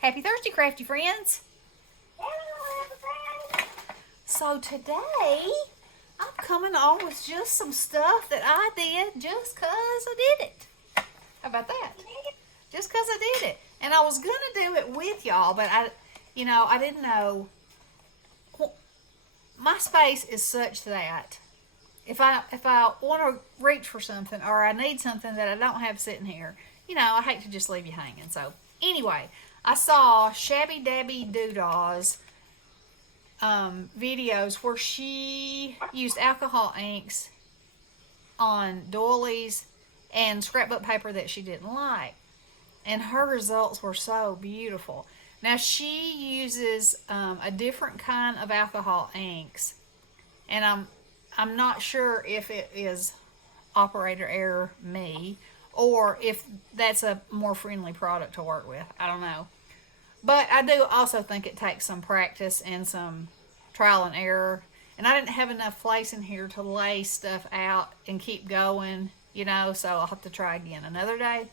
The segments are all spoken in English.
Happy Thursday, crafty friends. So today, I'm coming on with just some stuff that I did just because I did it. How about that? Just because I did it. And I was going to do it with y'all, but I didn't know. My space is such that if I want to reach for something or I need something that I don't have sitting here, I hate to just leave you hanging. So anyway, I saw Shabby Dabby Doodah's videos where she used alcohol inks on doilies and scrapbook paper that she didn't like, and her results were so beautiful. Now she uses a different kind of alcohol inks, and I'm not sure if it is operator error me or if that's a more friendly product to work with. I don't know. But I do also think it takes some practice and some trial and error. And I didn't have enough place in here to lay stuff out and keep going, so I'll have to try again another day.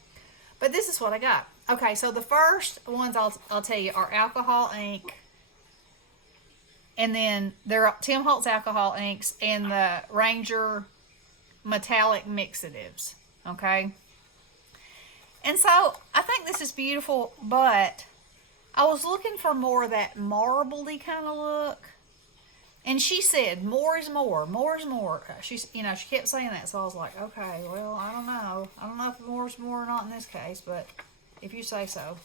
But this is what I got. Okay, so the first ones I'll tell you are alcohol ink. And then there are Tim Holtz alcohol inks and the Ranger metallic mixatives. Okay? And so I think this is beautiful, but I was looking for more of that marbly kind of look. And she said, more is more, more is more. She kept saying that, so I was like, okay, well, I don't know. I don't know if more is more or not in this case, but if you say so.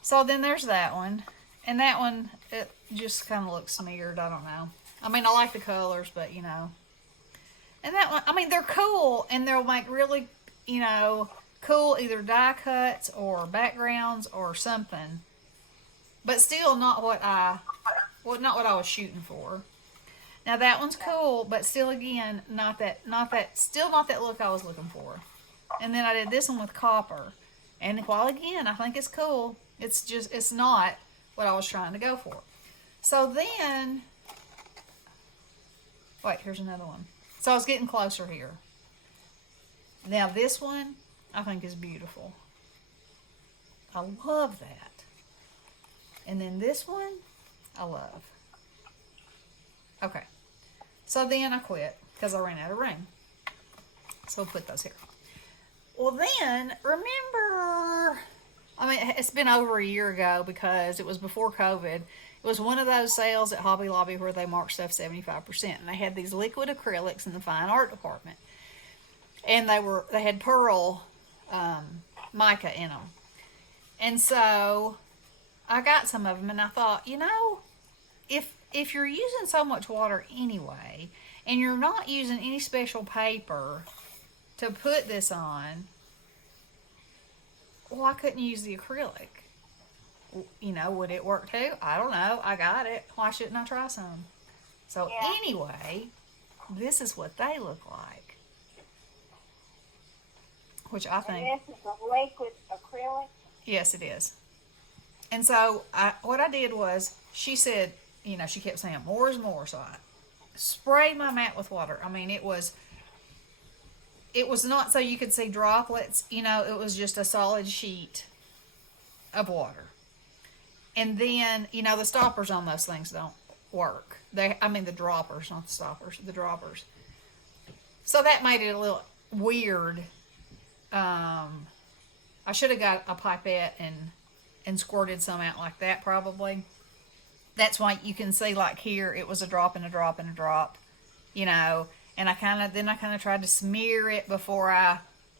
So then there's that one. And that one, it just kind of looks smeared. I don't know. I mean, I like the colors, but, And that one, I mean, they're cool, and they'll make really, cool either die cuts or backgrounds or something. But still not what I was shooting for. Now that one's cool, but still again, still not that look I was looking for. And then I did this one with copper. And while again, I think it's cool, it's not what I was trying to go for. So then, wait, here's another one. So I was getting closer here. Now this one, I think is beautiful. I love that. And then this one, I love. Okay. So then I quit because I ran out of room. So I'll put those here. Well then, remember, it's been over a year ago because it was before COVID. It was one of those sales at Hobby Lobby where they marked stuff 75%. And they had these liquid acrylics in the fine art department. And they had pearl mica in them. And so I got some of them, and I thought, if you're using so much water anyway, and you're not using any special paper to put this on, why couldn't you use the acrylic? Would it work too? I don't know. I got it. Why shouldn't I try some? So anyway, this is what they look like, which I think. And this is a liquid acrylic? Yes, it is. And so what I did was, she said, she kept saying, more is more. So I sprayed my mat with water. I mean, it was not so you could see droplets. It was just a solid sheet of water. And then, the stoppers on those things don't work. The droppers, not the stoppers, the droppers. So that made it a little weird. I should have got a pipette and squirted some out like that probably. That's why you can see, like here, it was a drop and a drop and a drop, and I kind of tried to smear it before I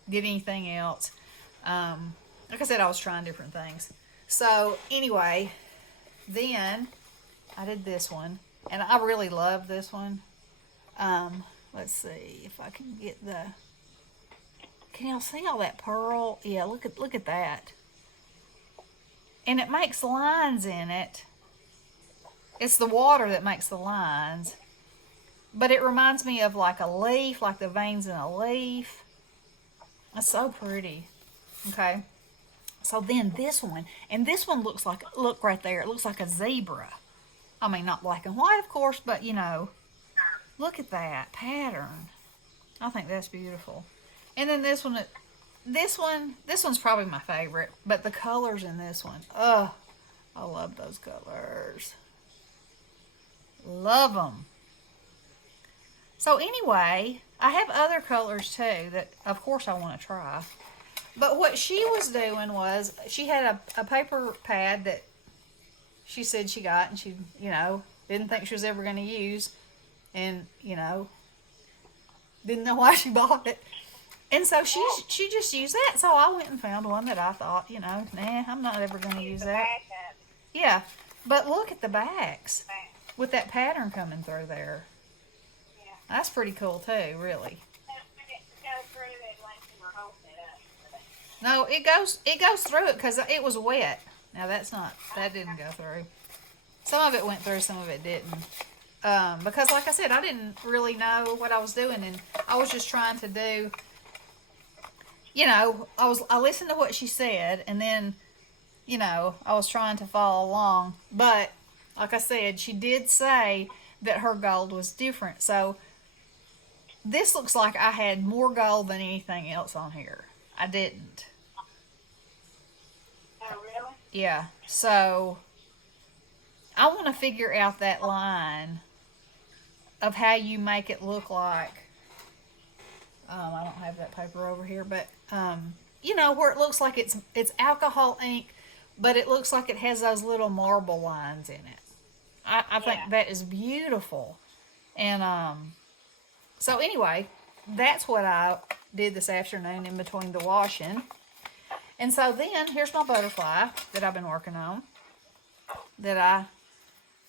did anything else. Like I said, I was trying different things. So anyway, then I did this one, and I really love this one. Let's see if I can get can y'all see all that pearl? Yeah, look at that. And it makes lines in it. It's the water that makes the lines. But it reminds me of like a leaf, like the veins in a leaf. It's so pretty. Okay. So then this one, and this one look right there, it looks like a zebra. Not black and white, of course, but look at that pattern. I think that's beautiful. And then this one, this one's probably my favorite, but the colors in this one, oh, I love those colors. Love them. So anyway, I have other colors too that, of course, I want to try. But what she was doing was she had a paper pad that she said she got, and she, didn't think she was ever going to use, and didn't know why she bought it. And so she just used that. So I went and found one that I thought, nah, I'm not ever going to use that. Yeah, but look at the backs with that pattern coming through there. That's pretty cool too, really. No, it goes through it because it was wet. Now that didn't go through. Some of it went through, some of it didn't. Because like I said, I didn't really know what I was doing, and I was just trying to do, I listened to what she said, and then, I was trying to follow along. But like I said, she did say that her gold was different. So this looks like I had more gold than anything else on here. I didn't. Oh, really? Yeah. So I want to figure out that line of how you make it look like. I don't have that paper over here, but where it looks like it's alcohol ink, but it looks like it has those little marble lines in it. I think that is beautiful. And so anyway, that's what I did this afternoon in between the washing. And so then here's my butterfly that I've been working on, that I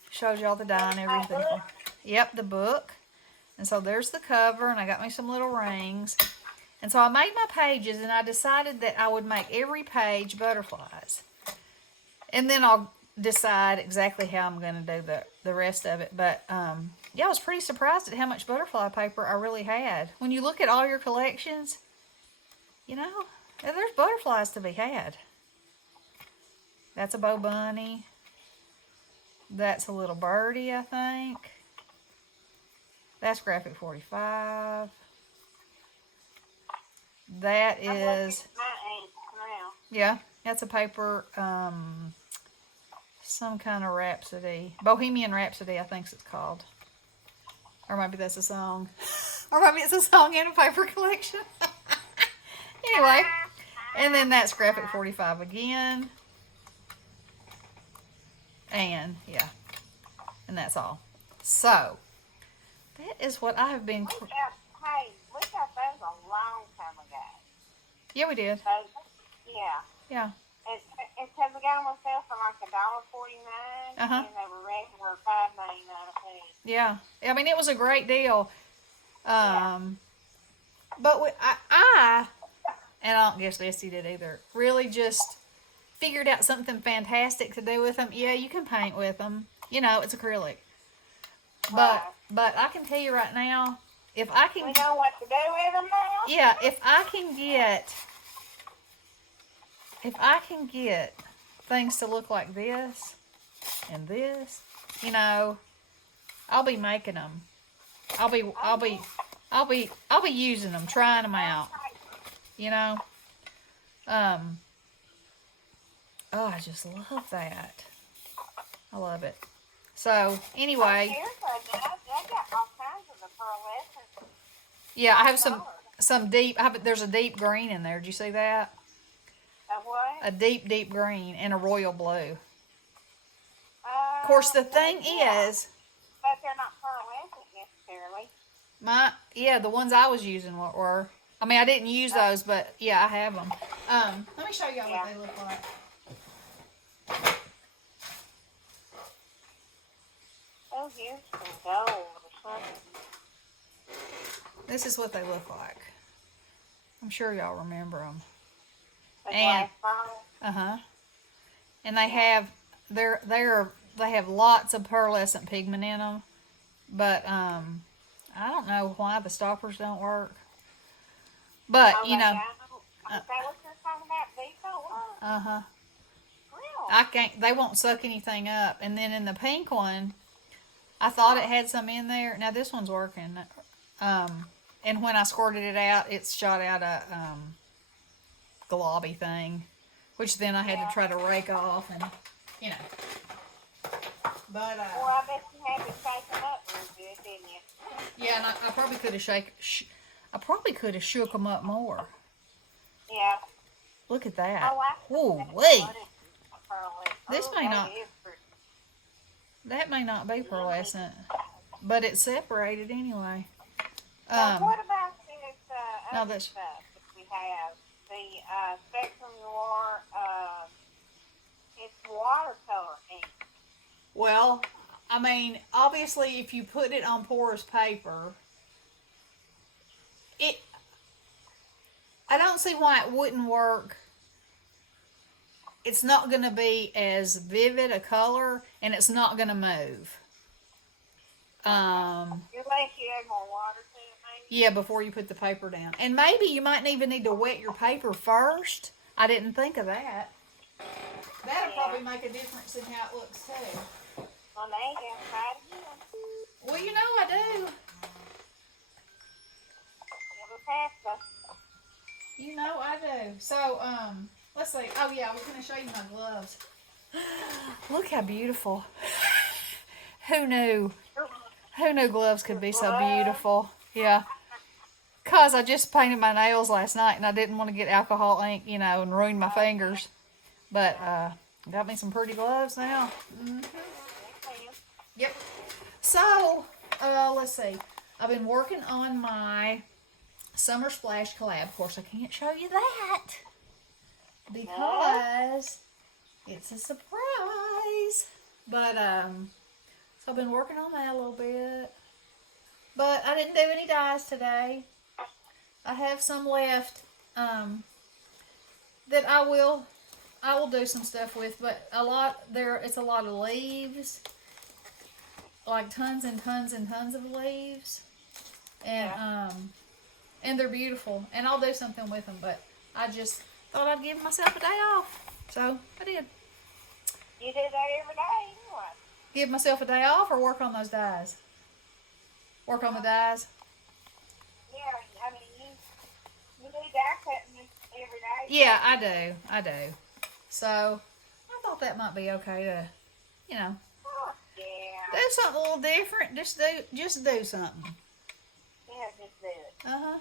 showed y'all the dye and everything. Yep, the book. And so there's the cover, and I got me some little rings. And so I made my pages, and I decided that I would make every page butterflies. And then I'll decide exactly how I'm going to do the rest of it. But yeah, I was pretty surprised at how much butterfly paper I really had. When you look at all your collections, there's butterflies to be had. That's a bow bunny. That's a little birdie, I think. That's graphic 45. That is, yeah, that's a paper, some kind of Rhapsody. Bohemian Rhapsody, I think it's called. Or maybe that's a song. Or maybe it's a song in a paper collection. Anyway, and then that's graphic 45 again. And, yeah, and that's all. So, that is what I have been... We got those a long time ago. Yeah, we did. Yeah. Yeah. And so we got them on sale for like $1.49, and they were regular $5.99 a piece. Yeah. I mean, it was a great deal. But and I don't guess Misty did either, really just figured out something fantastic to do with them. Yeah, you can paint with them. It's acrylic. But I can tell you right now, if I can... We know what to do with them now? Yeah, if I can get things to look like this and this, I'll be making them. I'll be using them, trying them out. Oh, I just love that. I love it. So, anyway. They got all kinds of the pearlescent. Yeah, I have some deep, there's a deep green in there. Did you see that? A what? A deep, deep green and a royal blue. Of course, the thing is... But they're not pearlescent necessarily. The ones I was using were. I mean, I didn't use those, but yeah, I have them. Let me show y'all what they look like. Oh, here's some gold or something. This is what they look like. I'm sure y'all remember them. And and they have they have lots of pearlescent pigment in them, but I don't know why the stoppers don't work. But Is that what you're talking about? These don't work? Really? they won't suck anything up. And then in the pink one, I thought it had some in there. Now this one's working. And when I squirted it out, it's shot out globby thing, which then I had to try to rake off and, you know. But, well, I bet you had to shake them up real good, didn't you? yeah, and I probably could have shook them up more. Yeah. Look at that. Oh, Ooh, wait. This may that not. is pretty. That may not be pearlescent, but it's separated anyway. Now, what about this no, other stuff that we have? The Spectrum Noir, it's watercolor ink. Well, I mean, obviously, if you put it on porous paper, I don't see why it wouldn't work. It's not going to be as vivid a color, and it's not going to move. Unless you add more water to it, maybe? Yeah, before you put the paper down. And maybe you might even need to wet your paper first. I didn't think of that. That'll probably make a difference in how it looks, too. Well, now you can try it again. Well, you know I do. You know I do. So, let's see. Oh, yeah, I was going to show you my gloves. Look how beautiful. Who knew? Who knew gloves could be so beautiful? Yeah. Because I just painted my nails last night, and I didn't want to get alcohol ink, you know, and ruin my fingers. But, got me some pretty gloves now. Mm-hmm. Yep. So, let's see. I've been working on my Summer Splash collab. Of course, I can't show you that because it's a surprise. But, so I've been working on that a little bit. But I didn't do any dyes today. I have some left that I will do some stuff with, but it's a lot of leaves. Like tons and tons and tons of leaves. And they're beautiful. And I'll do something with them, but I just thought I'd give myself a day off. So I did. You do that every day anyway. Give myself a day off or work on those dyes? Work on the dyes? Yeah, I mean, you do dye cutting every day. Yeah, I do. So I thought that might be okay to, you know, do something a little different. Just do something. Yeah, just do it.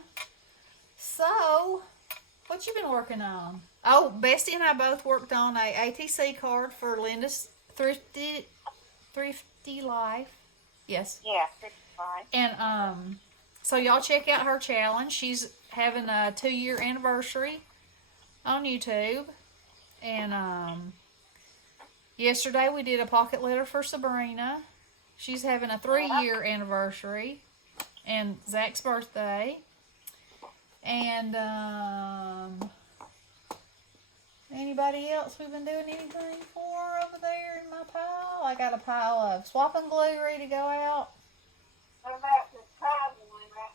So, what you been working on? Oh, Bestie and I both worked on a ATC card for Linda's Thrifty Life. Yes. Yeah, Thrifty Life. And so y'all check out her challenge. She's having a 2-year anniversary on YouTube. And yesterday we did a pocket letter for Sabrina. She's having a 3-year anniversary and Zach's birthday. And anybody else we've been doing anything for over there in my pile? I got a pile of swap and glue ready to go out. I'm about to try one right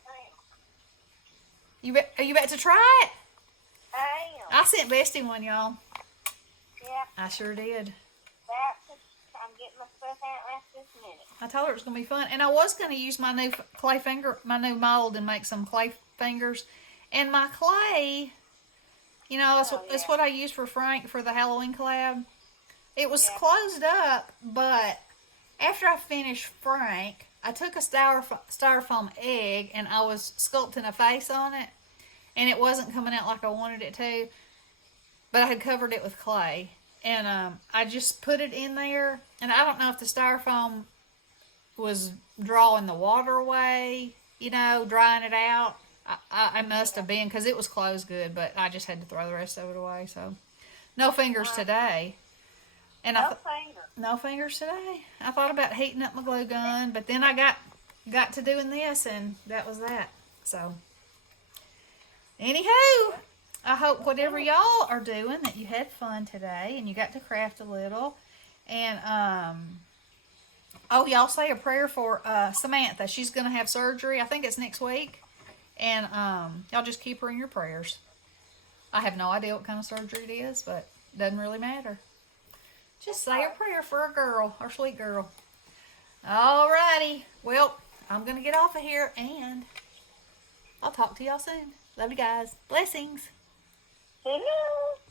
now. Are you about to try it? I am. I sent Bestie one, y'all. Yeah. I sure did. I'm getting my stuff out right this minute. I told her it was going to be fun. And I was going to use my new mold and make some clay fingers. And my clay, you know, that's what I used for Frank for the Halloween collab. It was closed up, but after I finished Frank, I took a styrofoam egg and I was sculpting a face on it. And it wasn't coming out like I wanted it to. But I had covered it with clay. And I just put it in there. And I don't know if the styrofoam was drawing the water away, you know, drying it out. I must have been, because it was closed good, but I just had to throw the rest of it away. So, no fingers today. And no fingers today. I thought about heating up my glue gun, but then I got to doing this, and that was that. So, anywho, I hope whatever y'all are doing that you had fun today, and you got to craft a little. And y'all say a prayer for Samantha. She's gonna have surgery. I think it's next week. And y'all just keep her in your prayers. I have no idea what kind of surgery it is, but it doesn't really matter. Just say a prayer for a girl, our sweet girl. Alrighty. Well, I'm going to get off of here, and I'll talk to y'all soon. Love you guys. Blessings. Hello.